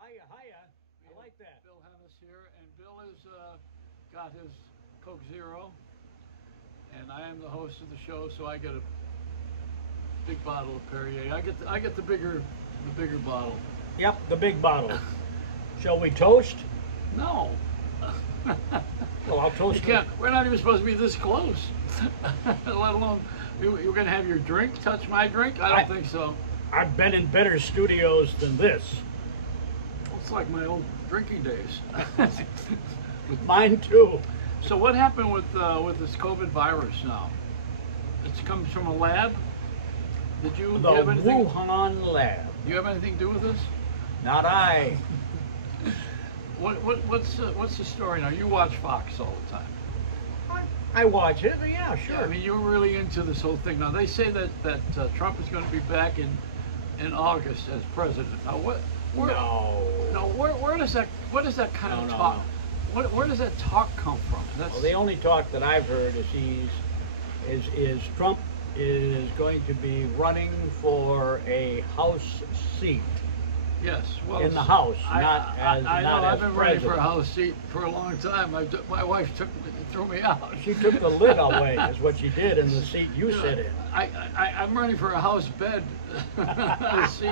Hiya, hiya. We I have like that. Bill Hennis here, and Bill has got his Coke Zero, and I am the host of the show, so I get a big bottle of Perrier. I get the bigger bottle. Yep, the big bottle. Shall we toast? No, Well, I'll you toast can't. We're not even supposed to be this close. Let alone you're going to have your drink touch my drink. I don't think so. I've been in better studios than this. It's like my old drinking days. Mine too. So what happened with this COVID virus now? It comes from a lab. Did you The have anything? Wuhan lab. Do you have anything to do with this? Not I. What's the story now? You watch Fox all the time. I watch it. Yeah, sure. Yeah, I mean, you're really into this whole thing now. They say that Trump is going to be back in August as president. Now, where does that kind of talk? No. Where does that talk come from? Well, the only talk that I've heard is Trump is going to be running for a House seat. Yes, well, in the House, not as I know. not I've as been president. running for a House seat for a long time. My wife threw me out. She took the lid away, is what she did in the seat you sit in. I'm running for a House bed seat.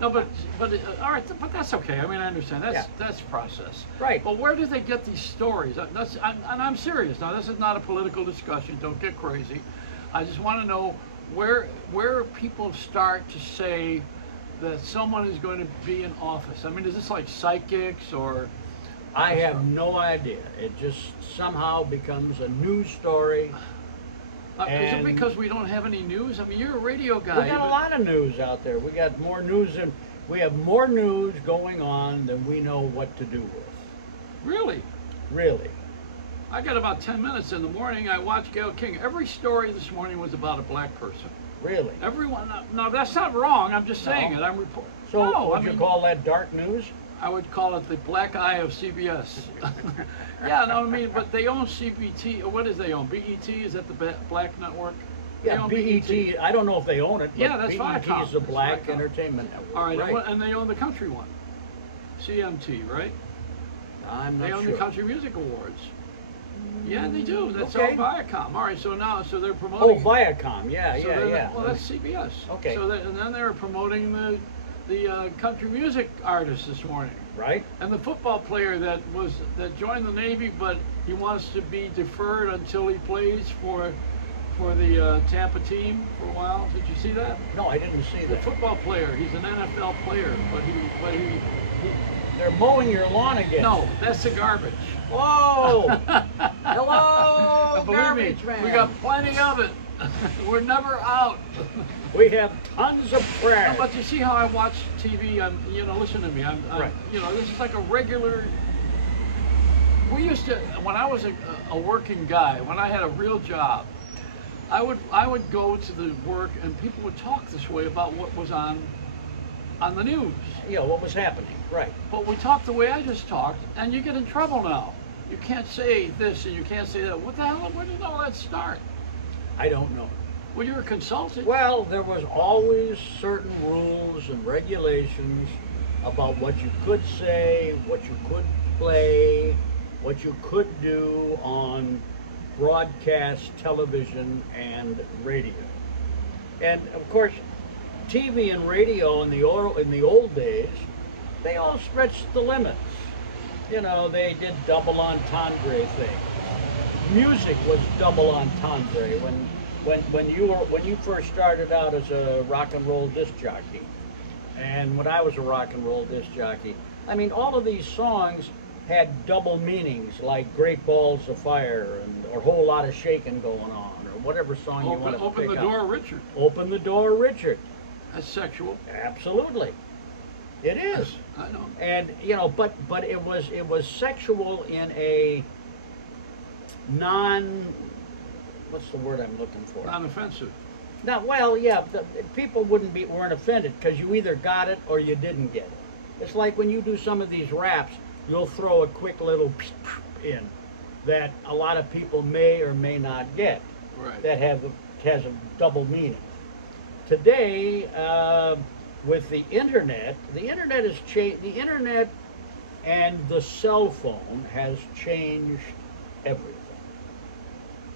No, but all right, but that's okay. I mean, I understand. That's process. Right. But where do they get these stories? And I'm serious. Now, this is not a political discussion. Don't get crazy. I just want to know where people start to say that someone is going to be in office. I mean, is this like psychics or? I have no idea. It just somehow becomes a news story. Is it because we don't have any news? I mean, you're a radio guy. We got a lot of news out there. We got more news, and we have more news going on than we know what to do with. Really? Really. I got about 10 minutes in the morning. I watched Gayle King. Every story this morning was about a black person. Really? Everyone. No, that's not wrong. I'm just saying it. I'm reporting. So no, would you call that dark news? I would call it the black eye of CBS. Yeah, no, I mean, but they own CBT. What is they own? BET? Is that the Black Network? Yeah, BET. I don't know if they own it. But Yeah, that's BET Viacom. is the That's Black Viacom. Entertainment Network. All right, Right. and they own the country one, CMT, right? I'm not They own sure. the Country Music Awards. Yeah, they do. That's Okay. all Viacom. All right, so they're Oh, promoting. Viacom. Yeah, So yeah. Well, that's CBS. Okay. So and then they were promoting the country music artist this morning, Right? and the football player that joined the Navy, but he wants to be deferred until he plays for the Tampa team for a while. Did you see that? No, I didn't see The that. football player. He's an NFL player, but he They're mowing your lawn again. no, that's the garbage. Whoa! Hello, And believe garbage me, man. we got plenty of it. We're never out. We have tons of trash. But you see how I watch TV? Listen to me. I'm Right. this is like a regular. We used to, when I was a working guy, when I had a real job, I would go to the work and people would talk this way about what was on the news. You know, what was happening. Right. But we talk the way I just talked, and you get in trouble now. You can't say this and you can't say that. What the hell? Where did all that start? I don't know. Well, you're a consultant. Well, there was always certain rules and regulations about what you could say, what you could play, what you could do on broadcast television and radio. And of course, TV and radio in the old days, they all stretched the limits. You know, they did double entendre things. Music was double entendre when you first started out as a rock and roll disc jockey, and when I was a rock and roll disc jockey. I mean, all of these songs had double meanings, like "Great Balls of Fire" or "Whole Lot of Shaking Going On," or whatever song you want to Open pick the up. door, Richard. Open the door, Richard. That's sexual. Absolutely, it is. I know. And but it was sexual in a non. What's the word I'm looking for? Non-offensive. Now, well, yeah, people weren't offended because you either got it or you didn't get it. It's like when you do some of these raps, you'll throw a quick little in that a lot of people may or may not get. Right. That has a double meaning. Today, with the internet has changed. The internet and the cell phone has changed everything.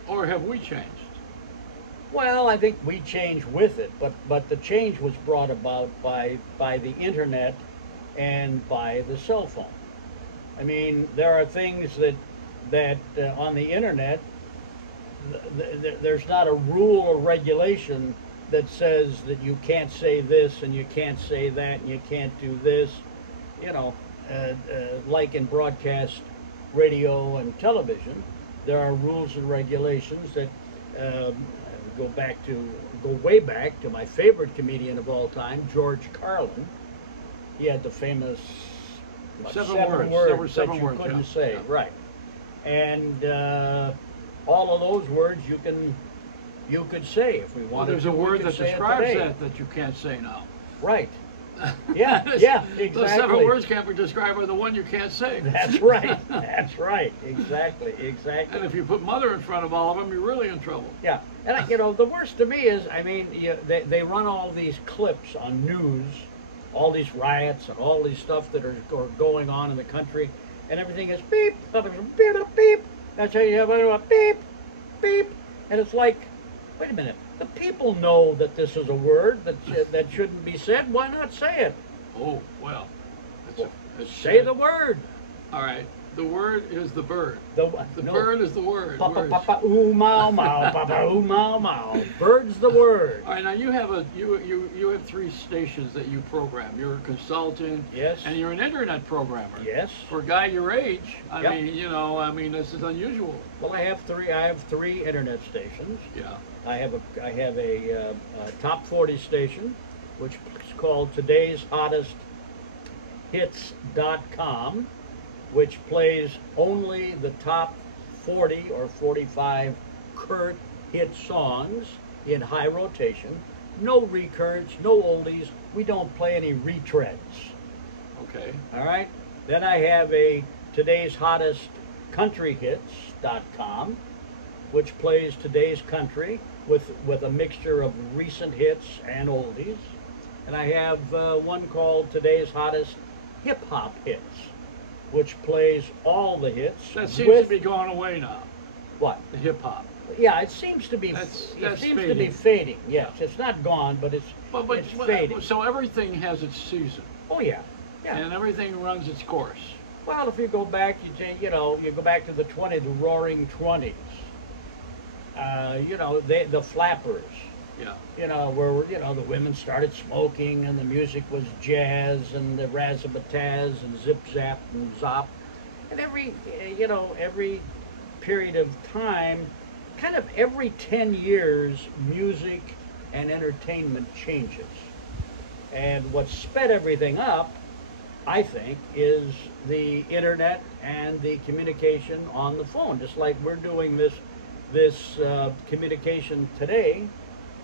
Or have we changed? Well, I think we changed with it, but the change was brought about by the internet and by the cell phone. I mean, there are things that on the internet, there's not a rule or regulation that says that you can't say this and you can't say that and you can't do this. You know, like in broadcast radio and television, there are rules and regulations that uh, go way back to my favorite comedian of all time, George Carlin. He had the famous Seven seven words. words There were seven that you words, couldn't yeah. say, Yeah. right? And all of those words you could say if we Well, wanted there's to. a We word could that say it describes today. that you can't say now. Right. Yeah, yeah, exactly. Those seven words can't be described by the one you can't say. That's right. That's right. Exactly. Exactly. And if you put mother in front of all of them, you're really in trouble. Yeah, and you know the worst to me is, I mean, they run all these clips on news, all these riots and all these stuff that are going on in the country, and everything is beep, beep, beep. That's how you have a beep, beep, and it's like, wait a minute, the people know that this is a word that shouldn't be said. Why not say it? Oh, well. It's Say the word. All right. The word is the bird. The The bird is the word. Papa, Words. papa, ooh, mau, mau, papa, ooh, mau, mau. Bird's the word. All right, now you have you have three stations that you program. You're a consultant, Yes. and you're an internet programmer. Yes. For a guy your age, Yep. I mean, this is unusual. Well, I have three internet stations. Yeah. I have a top 40 station, which is called Today's Hottest Hits.com, which plays only the top 40 or 45 current hit songs in high rotation. No recurrents, no oldies. We don't play any retreads. Okay. All right. Then I have a Today's Hottest Countryhits.com, which plays today's country with a mixture of recent hits and oldies. And I have one called Today's Hottest Hip Hop Hits, which plays all the hits. That seems to be going away now. What? The hip hop. Yeah, it seems to be. That's it seems to fading. be fading. Yes, it's not gone, but it's fading. So everything has its season, Oh yeah, yeah. and everything runs its course. Well, if you go back, you go back to the Roaring '20s. The flappers. Yeah. Where the women started smoking and the music was jazz and the razzmatazz and zip zap and zop, and every period of time, kind of every 10 years, music and entertainment changes. And what sped everything up, I think, is the internet and the communication on the phone. Just like we're doing this communication today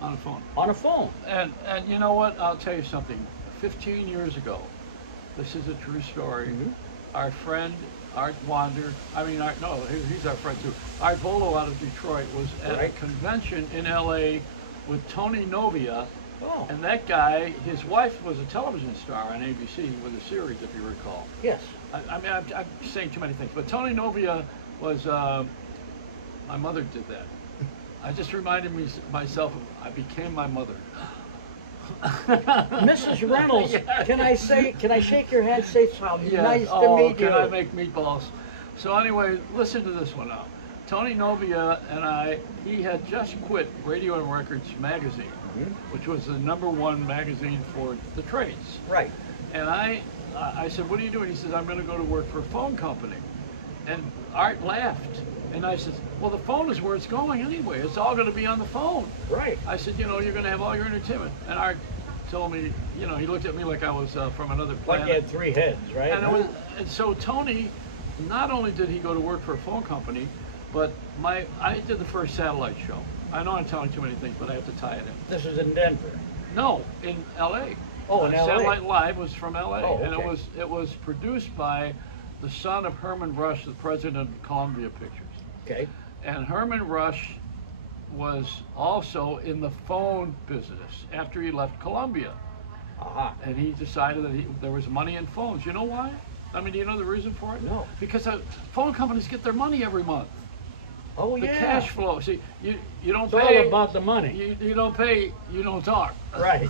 On a phone. on a phone. And you know what? I'll tell you something. 15 years ago, this is a true story. Mhm. Our friend Art Wander, he's our friend too. Art Volo out of Detroit was at Right. a convention in LA with Tony Novia, Oh, and that guy, his wife was a television star on ABC with a series, if you recall. yes. I'm saying too many things, but Tony Novia was, my mother did that. I just reminded myself of, I became my mother. Mrs. Reynolds, Yeah. can I shake your hand, say it's how Yeah. nice to Oh, meet you? can I make meatballs? So anyway, listen to this one now. Tony Novia and he had just quit Radio and Records magazine, which was the #1 magazine for the trades. Right. And I said, what are you doing? He says, I'm going to go to work for a phone company. And Art laughed. And I said, well, the phone is where it's going anyway. It's all going to be on the phone. Right. I said, you're going to have all your entertainment. And Art told me, he looked at me like I was from another Like planet. you had three heads, right? And so Tony, not only did he go to work for a phone company, but I did the first satellite show. I know I'm telling too many things, but I have to tie it in. This is in Denver. No, in L.A. Oh, in LA. Satellite Live was from L.A. Oh, And okay. it was produced by the son of Herman Rush, the president of Columbia Pictures. Okay. And Herman Rush was also in the phone business after he left Columbia. Aha. And he decided that there was money in phones. You know why? I mean, do you know the reason for it? No. Because phone companies get their money every month. Oh, The yeah. cash flow. See, you don't It's pay. all about the money. You don't pay, you don't talk. Right.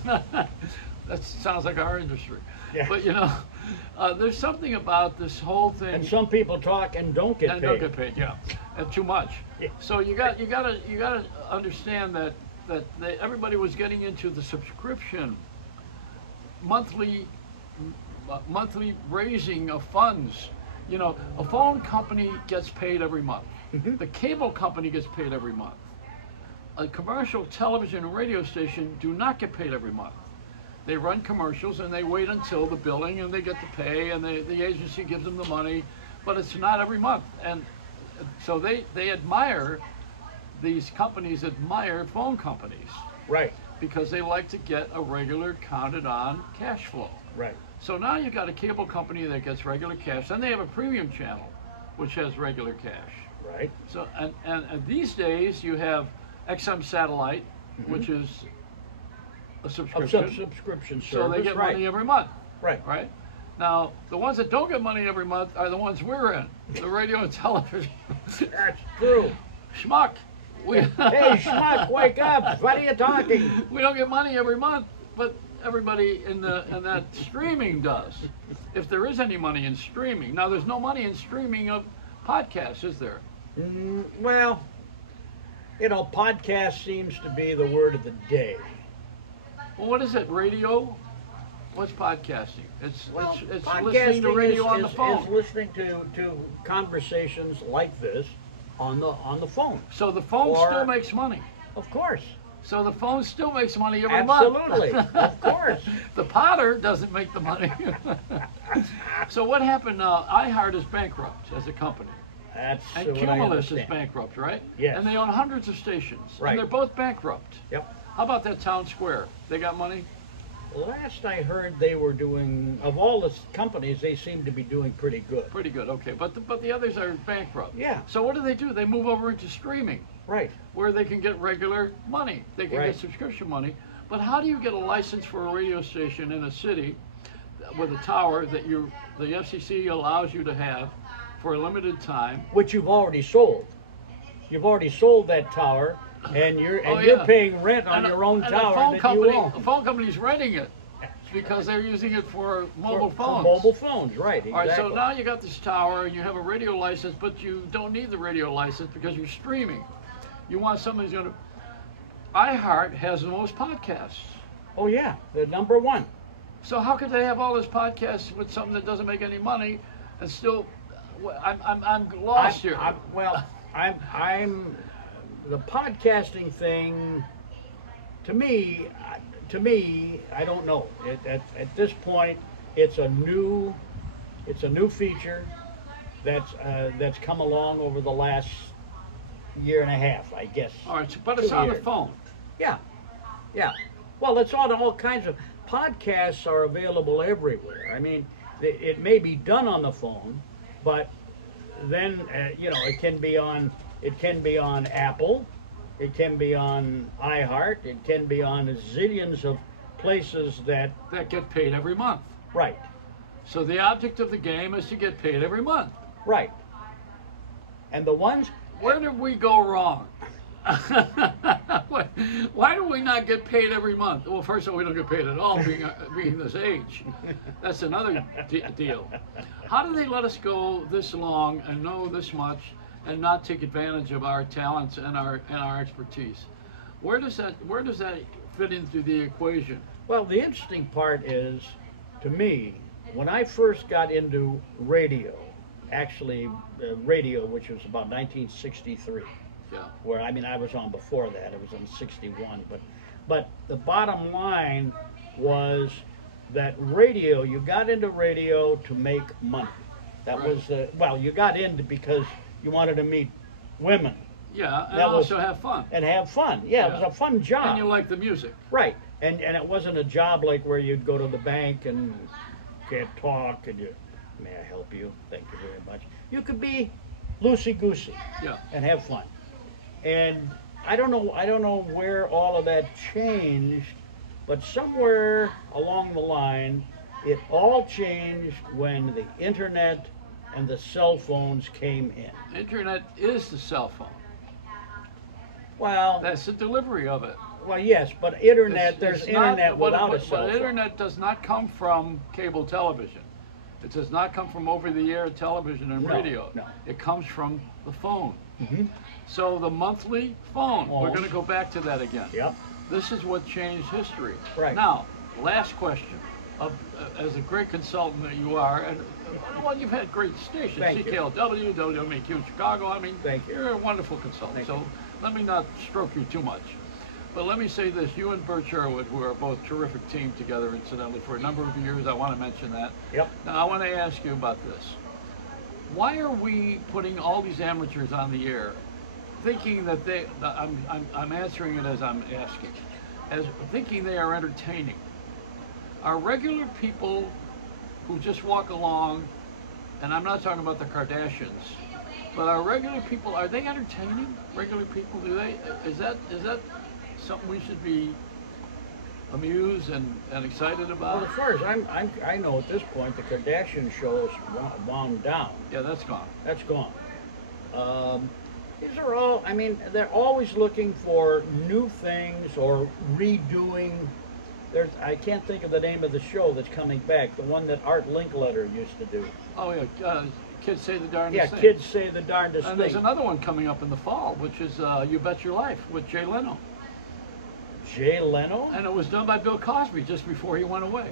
That sounds like our industry. Yeah. But there's something about this whole thing. And some people talk and don't get and paid. don't get paid, yeah, and too much. Yeah. So you gotta understand that everybody was getting into the subscription, monthly raising of funds. A phone company gets paid every month. Mm-hmm. The cable company gets paid every month. A commercial television and radio station do not get paid every month. They run commercials and they wait until the billing and they get to pay, and the agency gives them the money, but it's not every month. And so they admire, these companies admire phone companies Right. because they like to get a regular counted on cash flow. Right. So now you've got a cable company that gets regular cash, then they have a premium channel which has regular cash. Right. So and these days you have XM satellite, Mm-hmm. which is a A subscription. subscription service. So they get right. money every month. Right. Right? Now, the ones that don't get money every month are the ones we're in, the radio and television. That's true. Schmuck. We, Hey, schmuck, wake up. What are you talking? we don't get money every month, but everybody in that streaming does. If there is any money in streaming. Now, there's no money in streaming of podcasts, is there? Well, podcast seems to be the word of the day. Well, what is it? Radio? What's podcasting? It's Podcasting listening to radio on the phone. is listening to conversations like this on the phone. So the phone Or- still makes money. Of course. So the phone still makes money every month. Absolutely. Of course. The potter doesn't make the money. So what happened now? iHeart is bankrupt as a company. That's And what I Cumulus is understand. bankrupt, right? Yes. And they own hundreds of stations. Right. And they're both bankrupt. Yep. How about that Town Square? They got money? Last I heard, they were doing, of all the companies, they seem to be doing pretty good. Pretty good, okay. But the others are bankrupt. Yeah. So what do? They move over into streaming, Right. where they can get regular money. They can Right. get subscription money. But how do you get a license for a radio station in a city with a tower that the FCC allows you to have for a limited time? Which you've already sold. You've already sold that tower, and you're Oh, you're yeah. paying rent on your own and tower a phone that company, you own. A phone company's renting it because they're using it for mobile For phones. mobile phones, right? Exactly. All right, so now you got this tower and you have a radio license, but you don't need the radio license because you're streaming. You want something that's going to. iHeart has the most podcasts. Oh yeah, the number one. So how could they have all this podcasts with something that doesn't make any money and still? I'm lost here. I'm the podcasting thing. To me, I don't know. At this point, it's a new feature that's come along over the last year and a half, I guess. All right, but it's 2 on the years. phone. Yeah, yeah. Well, it's on all kinds of podcasts are available everywhere. I mean, it may be done on the phone, but then it can be on Apple, it can be on iHeart, it can be on zillions of places that. That get paid every month. Right, So the object of the game is to get paid every month. right. And the ones. Where did we go wrong? Why do we not get paid every month? Well, first of all, we don't get paid at all being this age. That's another deal. How do they let us go this long and know this much and not take advantage of our talents and our expertise? Where does that fit into the equation? Well, the interesting part is, to me, when I first got into radio, radio, which was about 1963. Yeah. Where I was on before that. It was in '61, but the bottom line was that radio. You got into radio to make money. That Right. was you got into because you wanted to meet women Yeah, and That was- also have fun. and have fun. Yeah, it was Yeah. a fun job. And you like the music. Right, and it wasn't a job like where you'd go to the bank and can't talk and may I help you? Thank you very much. You could be loosey-goosey Yeah. and have fun. And I don't know where all of that changed But somewhere along the line, it all changed when the internet and the cell phones came in. Internet is the cell phone. Well, That's the delivery of it. well, yes, but internet, there's It's not- internet without a cell But phone. internet does not come from cable television. It does not come from over-the-air television and No, radio. no. It comes from the phone. Mhm. So the monthly phone, we're Phones. going to go back to that again. Yep. This is what changed history. Right. Now, last question. As a great consultant that you are, and well, you've had great stations, Thank you. CKLW, WMAQ in Chicago. I mean, Thank you. you're a wonderful consultant. Thank So you. let me not stroke you too much. But let me say this, you and Bert Sherwood, who are both terrific team together, incidentally, for a number of years, I want to mention that. Yep. Now, I want to ask you about this. Why are we putting all these amateurs on the air, thinking that I'm answering it as I'm asking, as thinking they are entertaining? Are regular people who just walk along, and I'm not talking about the Kardashians, but are regular people, are they entertaining? Regular people, is that something we should be amused and excited Well, about? as far as I know at this point, the Kardashian show is wound down. Yeah, that's gone. That's gone. These are all, I mean, they're always looking for new things or redoing. I can't think of the name of the show that's coming back, the one that Art Linkletter used to do. Oh yeah, kids say the darndest Yeah, thing. kids say the darndest And there's thing. another one coming up in the fall, which is You Bet Your Life with Jay Leno. Jay Leno? And it was done by Bill Cosby just before he went away.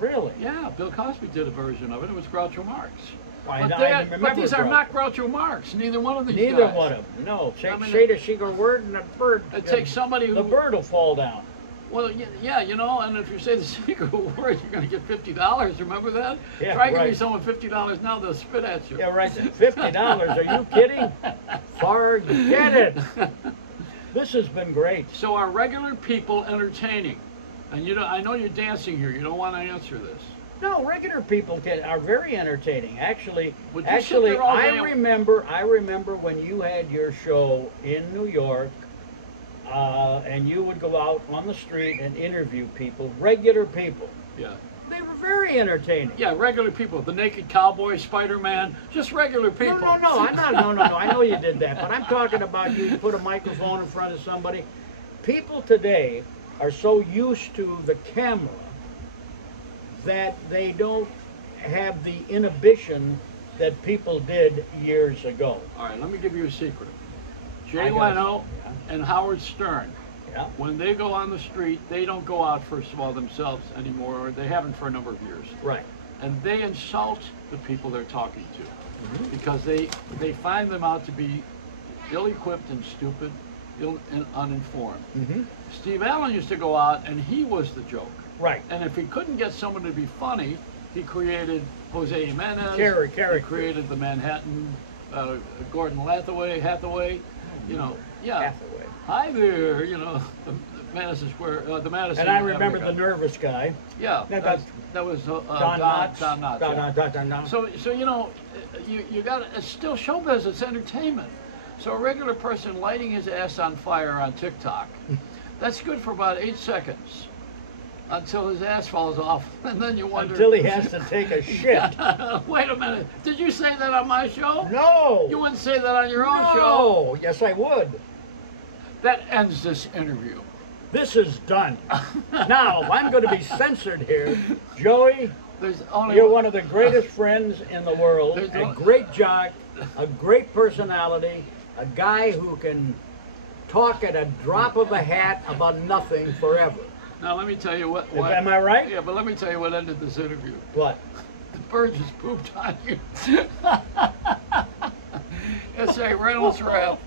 Really? Yeah, Bill Cosby did a version of it. It was Groucho Marx. I But these are Groucho. not Groucho Marx. Neither one of these Neither guys. one of them. No. I mean, Say the secret word and the bird. It takes somebody who... The bird will fall down. Well, yeah, you know, and if you say the secret word, you're going to get $50. Remember that? Yeah, Try giving right. someone $50 now, they'll spit at you. Yeah, right. $50. Are you kidding? Forget it. This has been great. So are regular people entertaining? And you know, I know you're dancing here. You don't want to answer this. No, regular people are very entertaining. Actually, Would you sit there all day I remember when you had your show in New York, and you would go out on the street and interview people, regular people. Yeah. They were very entertaining. Yeah, regular people. The Naked Cowboy, Spider-Man, just regular people. No, I'm not. No. I know you did that, but I'm talking about you put a microphone in front of somebody. People today are so used to the camera that they don't have the inhibition that people did years ago. All right, let me give you a secret. Jay I got Leno you. Yeah. and Howard Stern, Yeah. when they go on the street, they don't go out, first of all, themselves anymore, or they haven't for a number of years. Right. And they insult the people they're talking to because they find them out to be ill-equipped and stupid, and uninformed. Mm-hmm. Steve Allen used to go out and he was the joke. Right. And if he couldn't get someone to be funny, he created Jose Jimenez. Character. He created the Manhattan Gordon Hathaway. You know, yeah. Hathaway. Hi there. You know, the Madison Square, the Madison. And I remember Avenue the guy. nervous guy. Yeah, That was Don Knotts. Knotts. Don Knotts. Yeah. Don Knotts. So you know, you got it's still showbiz. It's entertainment. So a regular person lighting his ass on fire on TikTok, that's good for about 8 seconds, until his ass falls off, and then you wonder. Until he has to take a shit. Wait a minute. Did you say that on my show? No. You wouldn't say that on your own show. No. Yes, I would. That ends this interview. This is done. Now, I'm going to be censored here. Joey, There's only you're one of the greatest friends in the world, There's a no- great jock, a great personality, a guy who can talk at a drop of a hat about nothing forever. Now let me tell you what. Am I right? Yeah, but let me tell you what ended this interview. What? The bird just pooped on you. It's a Reynolds wrap.